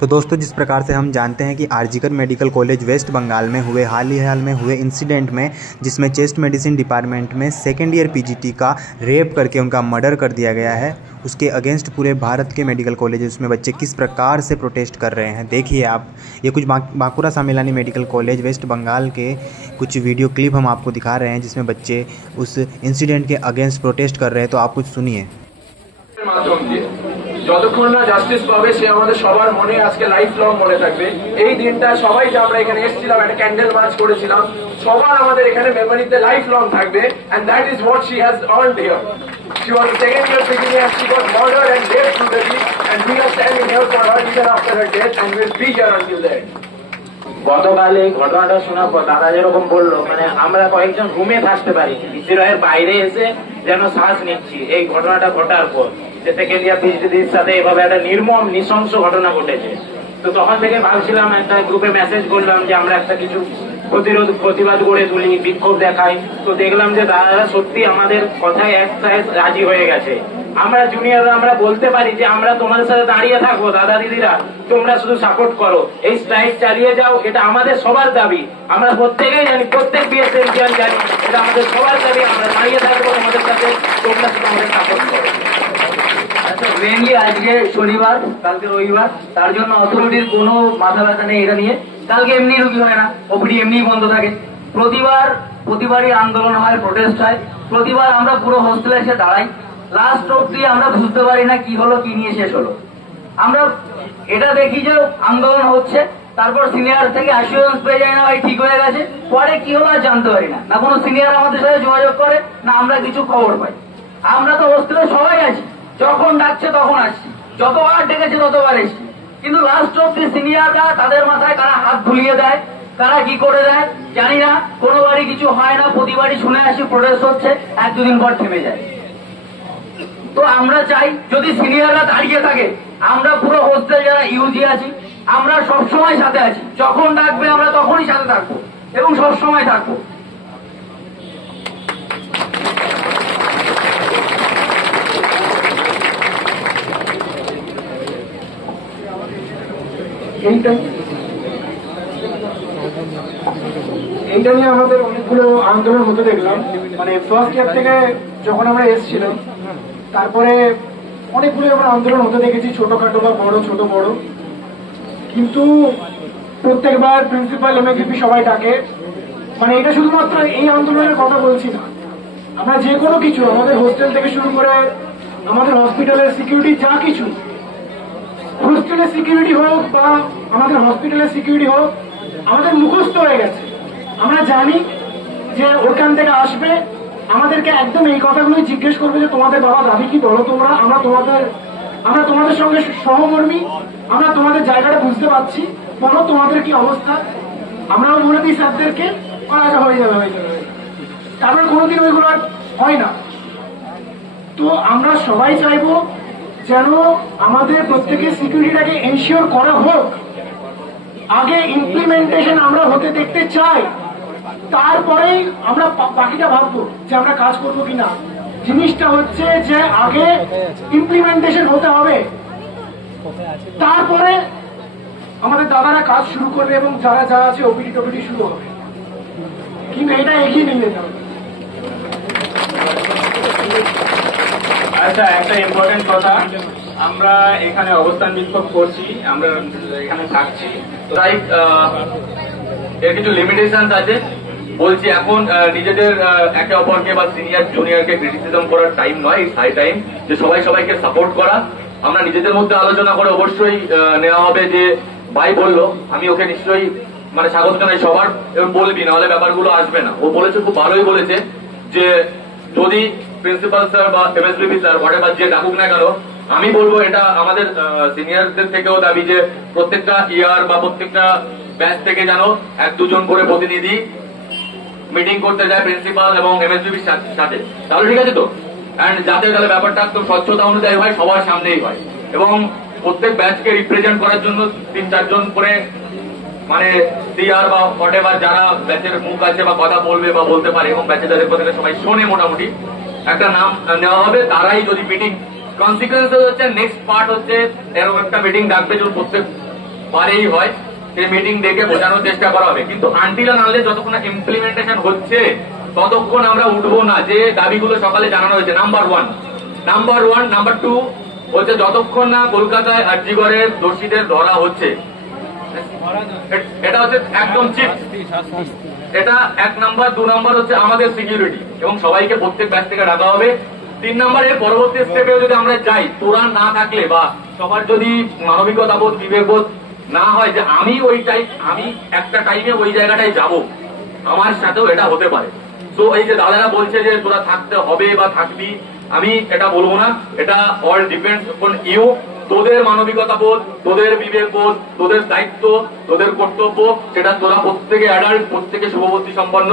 तो दोस्तों, जिस प्रकार से हम जानते हैं कि RG Kar medical college West Bengal में हुए हाल में हुए इंसिडेंट में, जिसमें चेस्ट मेडिसिन डिपार्टमेंट में सेकेंड ईयर पीजीटी का रेप करके उनका मर्डर कर दिया गया है, उसके अगेंस्ट पूरे भारत के मेडिकल कॉलेज में बच्चे किस प्रकार से प्रोटेस्ट कर रहे हैं। देखिए आप, ये कुछ Bankura Sammilani medical college West Bengal के कुछ वीडियो क्लिप हम आपको दिखा रहे हैं, जिसमें बच्चे उस इंसिडेंट के अगेंस्ट प्रोटेस्ट कर रहे हैं। तो आप कुछ सुनिए। যতক্ষণ না জাস্টিস পাবে সে আমাদের সবার মনে আজকে লাইফ লং মনে থাকবে। এই দিনটা সবাই যে আমরা এখানে এসেছিলাম, একটা ক্যান্ডেল মার্চ করেছিলাম, সবার আমাদের এখানে মেমোরিতে লাইফ লং থাকবে। And that is what she has earned here. She was a second year engineer and she got murdered and raped brutally, and we are standing here for her even after her death, and we'll be here until the end. গতকাল এই ঘটনাটা শোনার পর দাদা যেরকম বললো, মানে আমরা কয়েকজন রুমে থাকতে পারি, বিসিরয়ের বাইরে এসে যেন শ্বাস নিচ্ছি এই ঘটনাটা ঘটার পর, যে সেকেন্ড ইয়ার পিএইচডির সাথে এভাবে একটা নির্মম নৃশংস ঘটনা ঘটেছে। তো তখন থেকে ভাবছিলাম, একটা গ্রুপে মেসেজ করলাম যে আমরা একটা কিছু প্রতিবাদ গড়ে তুলি, বিক্ষোভ দেখাই। তো দেখলাম যে দাদারা সত্যি আমাদের কথায় একসাথে রাজি হয়ে গেছে। আমরা জুনিয়ররা আমরা বলতে পারি যে আমরা তোমাদের সাথে দাঁড়িয়ে থাকবো, দাদা দিদিরা তোমরা শুধু সাপোর্ট করো, এই স্ট্রাইক চালিয়ে যাও, এটা আমাদের সবার দাবি। আমরা প্রত্যেকেই জানি, প্রত্যেক বিএসএমজিয়ান জানি, এটা আমাদের সবার দাবি। আমরা দাঁড়িয়ে থাকবো তোমাদের সাথে, তোমরা শুধু আমাদের সাপোর্ট করো। আচ্ছা, মেনলি আজকে শনিবার, কালকে রবিবার, তার জন্য অথরিটির কোনো মাথা ব্যথা নেই এটা নিয়ে। কালকে এমনি রুগী হয় না, ওপিডি এমনি বন্ধ থাকে। প্রতিবারই আন্দোলন হয়, প্রোটেস্ট হয়, প্রতিবার আমরা পুরো হোস্টেলে এসে দাঁড়াই। লাস্ট অব্দি আমরা বুঝতে পারি না কি হলো, কি নিয়ে শেষ হলো। আমরা এটা দেখি যে আন্দোলন হচ্ছে, তারপর সিনিয়র থেকে অ্যাসুরেন্স পেয়ে যায় না ভাই ঠিক হয়ে গেছে, পরে কি হলো আর জানতে পারি না। না কোনো সিনিয়র আমাদের সাথে যোগাযোগ করে, না আমরা কিছু খবর পাই। আমরা তো হোস্টেলে সবাই আছি, যখন ডাকছে তখন আসছি, যতবার ডেকেছে ততবার এসছি, কিন্তু লাস্ট অব্দি সিনিয়ররা তাদের মাথায় কারা হাত ভুলিয়ে দেয়, কারা কি করে দেয় জানি না। কোনোবারই কিছু হয় না, প্রতিবারই শুনে আসি প্রোটেস্ট হচ্ছে, এক দুদিন পর থেমে যায়। তো আমরা চাই যদি সিনিয়ররা দাঁড়িয়ে থাকে, আমরা পুরো হোস্টেল যারা ইউজি আছি আমরা সবসময় সাথে আছি, যখন ডাকবে আমরা তখনই সাথে থাকবো এবং সবসময় থাকবো। এইটা নিয়ে আমাদের অনেকগুলো আন্দোলন হতে দেখলাম, মানে ফার্স্ট ইয়ার থেকে যখন আমরা এসেছিলাম, তারপরে অনেকগুলো আমরা আন্দোলন হতে দেখেছি, ছোটখাটো বা বড়, ছোট বড়। কিন্তু প্রত্যেকবার প্রিন্সিপাল এমএসভিপি সবাই ডাকে। মানে এটা শুধুমাত্র এই আন্দোলনের কথা বলছি না, আমরা যে কোনো কিছু, আমাদের হোস্টেল থেকে শুরু করে আমাদের হসপিটালের সিকিউরিটি, যা কিছু, হোস্টেলের সিকিউরিটি হোক বা আমাদের হসপিটালের সিকিউরিটি হোক, আমাদের মুখস্থ হয়ে গেছে। আমরা জানি যে ওখান থেকে আসবে, আমাদেরকে একদম এই কথাগুলোই জিজ্ঞেস করবে যে তোমাদের বাবা দাবি কি বলো তোমরা, আমরা তোমাদের সঙ্গে সহকর্মী, আমরা তোমাদের জায়গাটা বুঝতে পারছি, বলো তোমাদের কি অবস্থা। আমরাও বলে দিই স্যারদেরকে, হয়ে যাবে। তারপরে কোনোদিন ওইগুলো হয় না। তো আমরা সবাই চাইবো যেন আমাদের প্রত্যেকের সিকিউরিটিটাকে এনশিওর করা হোক। আগে ইমপ্লিমেন্টেশন আমরা হতে দেখতে চাই, তারপরেই আমরা বাকিটা ভাববো যে আমরা কাজ করবো কিনা। জিনিসটা হচ্ছে যে আগে ইমপ্লিমেন্টেশন হতে হবে, তারপরে আমাদের দাদারা কাজ শুরু করবে এবং যারা যা আছে ওপিডি টোপিডি শুরু হবে, কিন্তু এটা এগিয়ে নিয়ে যেতে হবে। আচ্ছা, একটা ইম্পর্টেন্ট কথা, আমরা এখানে অবস্থান বিক্ষোভ করছি, আমরা এখানে থাকছি, তাই এর কিছু লিমিটেশন আছে। বলছি এখন নিজেদের একে অপরকে বা সিনিয়র জুনিয়রকে ক্রিটিসিজম করার টাইম নয়, হাই টাইম যে সবাইকে সাপোর্ট করা। আমরা নিজেদের মধ্যে আলোচনা করে অবশ্যই নেওয়া হবে যে ভাই বললো, আমি ওকে নিশ্চয়ই মানে স্বাগত জানাই সবার, এবং বলবি নাহলে ব্যাপারগুলো আসবে না। ও বলেছে, খুব ভালোই বলেছে, যে যদি প্রিন্সিপাল স্যার বা এমএসভিপি স্যার হোয়াটএভার যে ডাকুক না কেন, আমি বলবো এটা আমাদের সিনিয়রদের থেকেও দাবি যে প্রত্যেকটা ইয়ার বা প্রত্যেকটা ব্যাচ থেকে যেন এক দুজন করে প্রতিনিধি মিটিং করতে যায় প্রিন্সিপাল এবং এমএসভিপির সাথে। তাহলে ঠিক আছে তো? এন্ড যাতে তাহলে ব্যাপারটা একদম স্বচ্ছতা অনুযায়ী হয়, সবার সামনেই হয়, এবং প্রত্যেক ব্যাচকে রিপ্রেজেন্ট করার জন্য 3-4 জন করে, মানে সিআর বা হোয়াটএভার যারা ব্যাচের মুখ আছে বা কথা বলবে বা বলতে পারে এবং ব্যাচে যাদের কথা সবাই শোনে, মোটামুটি একটা নাম নেওয়া হবে। তারাই যদি মিটিং, কনসিকুয়েন্স হচ্ছে নেক্সট পার্ট হচ্ছে এরকম একটা মিটিং ডাকবে, প্রত্যেক পারেই হয় সেই মিটিং ডেকে বোঝানোর চেষ্টা করা হবে, কিন্তু আনটিল আনলে যতক্ষণ ইমপ্লিমেন্টেশন হচ্ছে ততক্ষণ আমরা উঠবো না। যে দাবিগুলো সকালে জানানো হয়েছে, নাম্বার ওয়ান। নাম্বার টু হচ্ছে যতক্ষণ না কলকাতায় আরজিকরের দোষীদের ধরা হচ্ছে, এটা হচ্ছে একদম চিপ, এটা 1 নাম্বার। 2 নাম্বার হচ্ছে আমাদের সিকিউরিটি, এবং সবাইকে প্রত্যেক ব্যাচ থেকে ডাকা হবে। 3 নাম্বার, এর পরবর্তী স্টেপেও যদি আমরা যাই, তোরা না থাকলে বা সবার যদি মানবিকতা বোধ বিবেকবোধ না হয় যে আমি একটা টাইমে ওই জায়গাটায় যাব, আমার সাথেও এটা হতে পারে। তো এই যে দাদারা বলছে যে তোরা থাকতে হবে বা থাকবি, আমি এটা বলবো না, এটা অল ডিপেন্ডস অন ইউ। তোদের মানবিকতা বোধ, তোদের বিবেক বোধ, তোদের দায়িত্ব, তোদের কর্তব্য, সেটা তোরা প্রত্যেকে অ্যাডাল্ট, প্রত্যেকে শুভবুদ্ধি সম্পন্ন,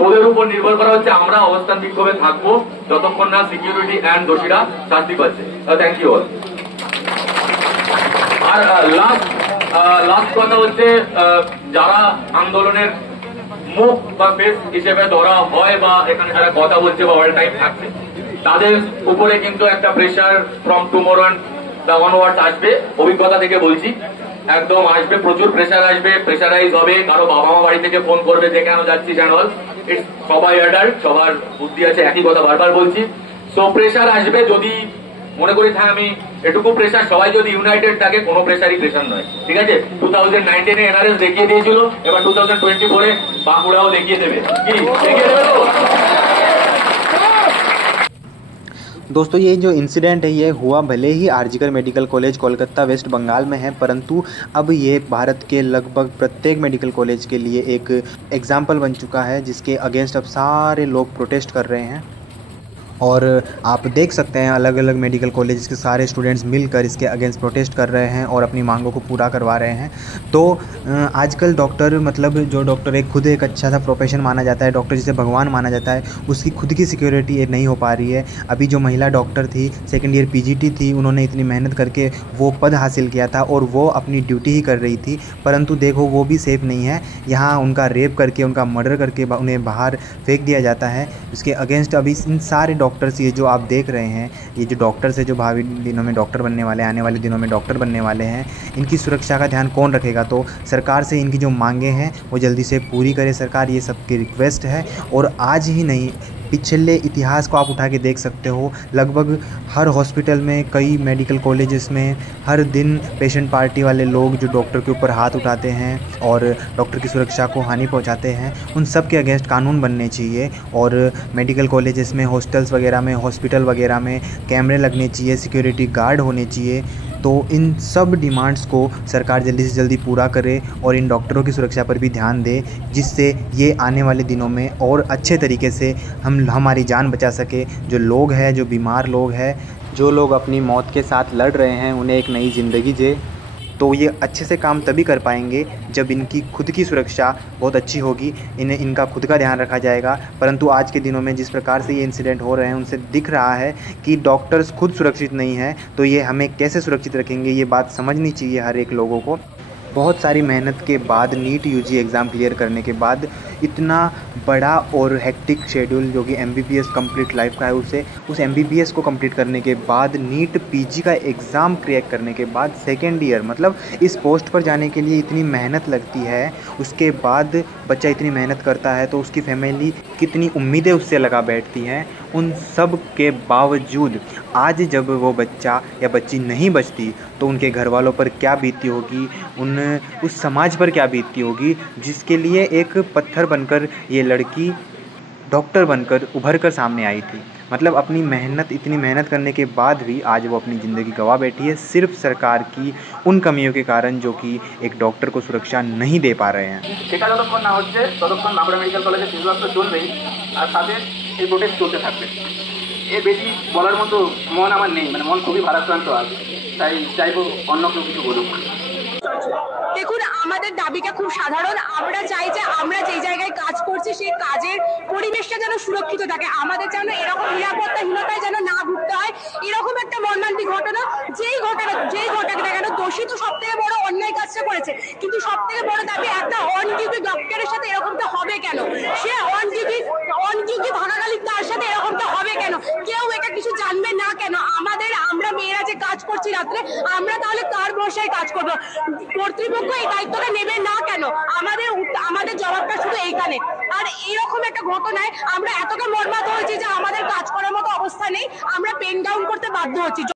তোদের উপর নির্ভর করা হচ্ছে। আমরা অবস্থান বিক্ষোভে থাকবো যতক্ষণ না সিকিউরিটি অ্যান্ড দোষীরা শাস্তি পাচ্ছে। Thank you all. আর লাস্ট কথা হচ্ছে, যারা আন্দোলনের মুখ বা ফেস হিসেবে ধরা হয় বা এখানে যারা কথা বলছে বা অল টাইম থাকছে, তাদের উপরে কিন্তু একটা pressure from tomorrow and the onwards আসবে। অভিজ্ঞতা থেকে বলছি, একদম আসবে, প্রচুর প্রেশার আসবে, প্রেশারাইজ হবে। কারো বাবা মা বাড়ি থেকে ফোন করবে যে কেন যাচ্ছি চ্যানেল, সবাই অ্যাডাল্ট, সবার বুদ্ধি আছে, একই কথা বারবার বলছি। সো প্রেশার আসবে, যদি মনে করি হ্যাঁ আমি এটুকু প্রেশার, সবাই যদি ইউনাইটেড থাকে, কোনো প্রেশারই প্রেশার নয়, ঠিক আছে। 2019 এনআরএস দেখিয়ে দিয়েছিল, এবার 2024 বাঁকুড়াও দেখিয়ে দেবে, কি দেখিয়ে দেবে তো? दोस्तों ये जो इंसिडेंट है ये हुआ भले ही RG Kar medical college Kolkata West Bengal में है, परंतु अब ये भारत के लगभग प्रत्येक मेडिकल कॉलेज के लिए एक एग्जाम्पल बन चुका है, जिसके अगेंस्ट अब सारे लोग प्रोटेस्ट कर रहे हैं। और आप देख सकते हैं अलग अलग मेडिकल कॉलेज के सारे स्टूडेंट्स मिलकर इसके अगेंस्ट प्रोटेस्ट कर रहे हैं और अपनी मांगों को पूरा करवा रहे हैं। तो आजकल डॉक्टर, मतलब जो डॉक्टर खुद एक अच्छा सा प्रोफेशन माना जाता है, डॉक्टर जिसे भगवान माना जाता है, उसकी खुद की सिक्योरिटी नहीं हो पा रही है। अभी जो महिला डॉक्टर थी, सेकेंड ईयर पीजीटी थी, उन्होंने इतनी मेहनत करके वो पद हासिल किया था और वो अपनी ड्यूटी ही कर रही थी, परंतु देखो वो भी सेफ़ नहीं है। यहाँ उनका रेप करके, उनका मर्डर करके उन्हें बाहर फेंक दिया जाता है। इसके अगेंस्ट अभी इन सारे डॉक्टर्स, ये जो आप देख रहे हैं, ये जो डॉक्टर्स है जो भावी दिनों में डॉक्टर बनने वाले, आने वाले दिनों में डॉक्टर बनने वाले हैं, इनकी सुरक्षा का ध्यान कौन रखेगा? तो सरकार से इनकी जो मांगे हैं वो जल्दी से पूरी करे सरकार, ये सबकी रिक्वेस्ट है। और आज ही नहीं, पिछले इतिहास को आप उठा के देख सकते हो, लगभग हर हॉस्पिटल में, कई मेडिकल कॉलेजेस में हर दिन पेशेंट पार्टी वाले लोग जो डॉक्टर के ऊपर हाथ उठाते हैं और डॉक्टर की सुरक्षा को हानि पहुंचाते हैं, उन सब के अगेंस्ट कानून बनने चाहिए। और मेडिकल कॉलेजेस में, हॉस्टल्स वगैरह में, हॉस्पिटल वगैरह में कैमरे लगने चाहिए, सिक्योरिटी गार्ड होने चाहिए। तो इन सब डिमांड्स को सरकार जल्दी से जल्दी पूरा करे और इन डॉक्टरों की सुरक्षा पर भी ध्यान दे, जिससे ये आने वाले दिनों में और अच्छे तरीके से हमारी जान बचा सके। जो लोग हैं, जो बीमार लोग हैं, जो लोग अपनी मौत के साथ लड़ रहे हैं, उन्हें एक नई ज़िंदगी दे। तो ये अच्छे से काम तभी कर पाएंगे जब इनकी खुद की सुरक्षा बहुत अच्छी होगी, इनका खुद का ध्यान रखा जाएगा। परंतु आज के दिनों में जिस प्रकार से ये इंसिडेंट हो रहे हैं, उनसे दिख रहा है कि डॉक्टर्स खुद सुरक्षित नहीं है, तो ये हमें कैसे सुरक्षित रखेंगे, ये बात समझनी चाहिए हर एक लोगों को। बहुत सारी मेहनत के बाद, नीट यूजी एग्ज़ाम क्लियर करने के बाद, इतना बड़ा और हेक्टिक शेड्यूल जो कि एमबीबीएस कंप्लीट लाइफ का है, उस एमबीबीएस को कंप्लीट करने के बाद, नीट पीजी का एग्ज़ाम क्रैक करने के बाद, सेकेंड ईयर, मतलब इस पोस्ट पर जाने के लिए इतनी मेहनत लगती है। उसके बाद बच्चा इतनी मेहनत करता है तो उसकी फैमिली कितनी उम्मीदें उससे लगा बैठती हैं। उन सब के बावजूद आज जब वो बच्चा या बच्ची नहीं बचती तो उनके घर वालों पर क्या बीतती होगी, उस समाज पर क्या बीतती होगी, जिसके लिए एक पत्थर बनकर ये लड़की डॉक्टर बनकर उभर कर सामने आई थी। मतलब अपनी मेहनत, इतनी मेहनत करने के बाद भी आज वो अपनी ज़िंदगी गंवा बैठी है, सिर्फ सरकार की उन कमियों के कारण जो कि एक डॉक्टर को सुरक्षा नहीं दे पा रहे हैं। সেটা যতক্ষণ না হচ্ছে ততক্ষণ বাঁকুড়া মেডিকেল কলেজের ফিজবাস তো চলবেই, আর সাথে এই প্রোটেস্ট চলতে থাকবে। এর বেশি বলার মতো মন আমার নেই, মানে মন খুবই ভারাক্রান্ত আছে, তাই চাইবো অন্য কেউ কিছু বলুক। দেখুন, আমাদের দাবিটা খুব সাধারণ। আমরা চাই যে আমরা যেই জায়গায় কাজ করছি সেই কাজের পরিবেশটা যেন সুরক্ষিত থাকে, আমাদের যেন এরকম নিরাপত্তাহীনতায় যেন না ভুগতে হয়। এরকম একটা মর্মান্তিক ঘটনা, যেই ঘটনা কেন, দোষী তো সব থেকে বড় অন্যায় কাজটা করেছে, কিন্তু সব থেকে বড় দাবি একটা অন ডিউটি ডক্টরের সাথে এরকমটা হবে কেন? সে অন ডিউটি থাকাকালীন তার সাথে এরকমটা হবে কেন? কেউ এটা কিছু জানবে না কেন? আমরা মেয়েরা যে কাজ করছি রাত ক্ষেত্রে আমরা তাহলে কার ভরসায় কাজ করবো? কর্তৃপক্ষ এই দায়িত্বটা নেবে না কেন? আমাদের জবাবটা শুধু এইখানে। আর এরকম একটা ঘটনায় আমরা এতটা মর্মাহত হয়েছি যে আমাদের কাজ করার মতো অবস্থা নেই, আমরা পেন ডাউন করতে বাধ্য হচ্ছি।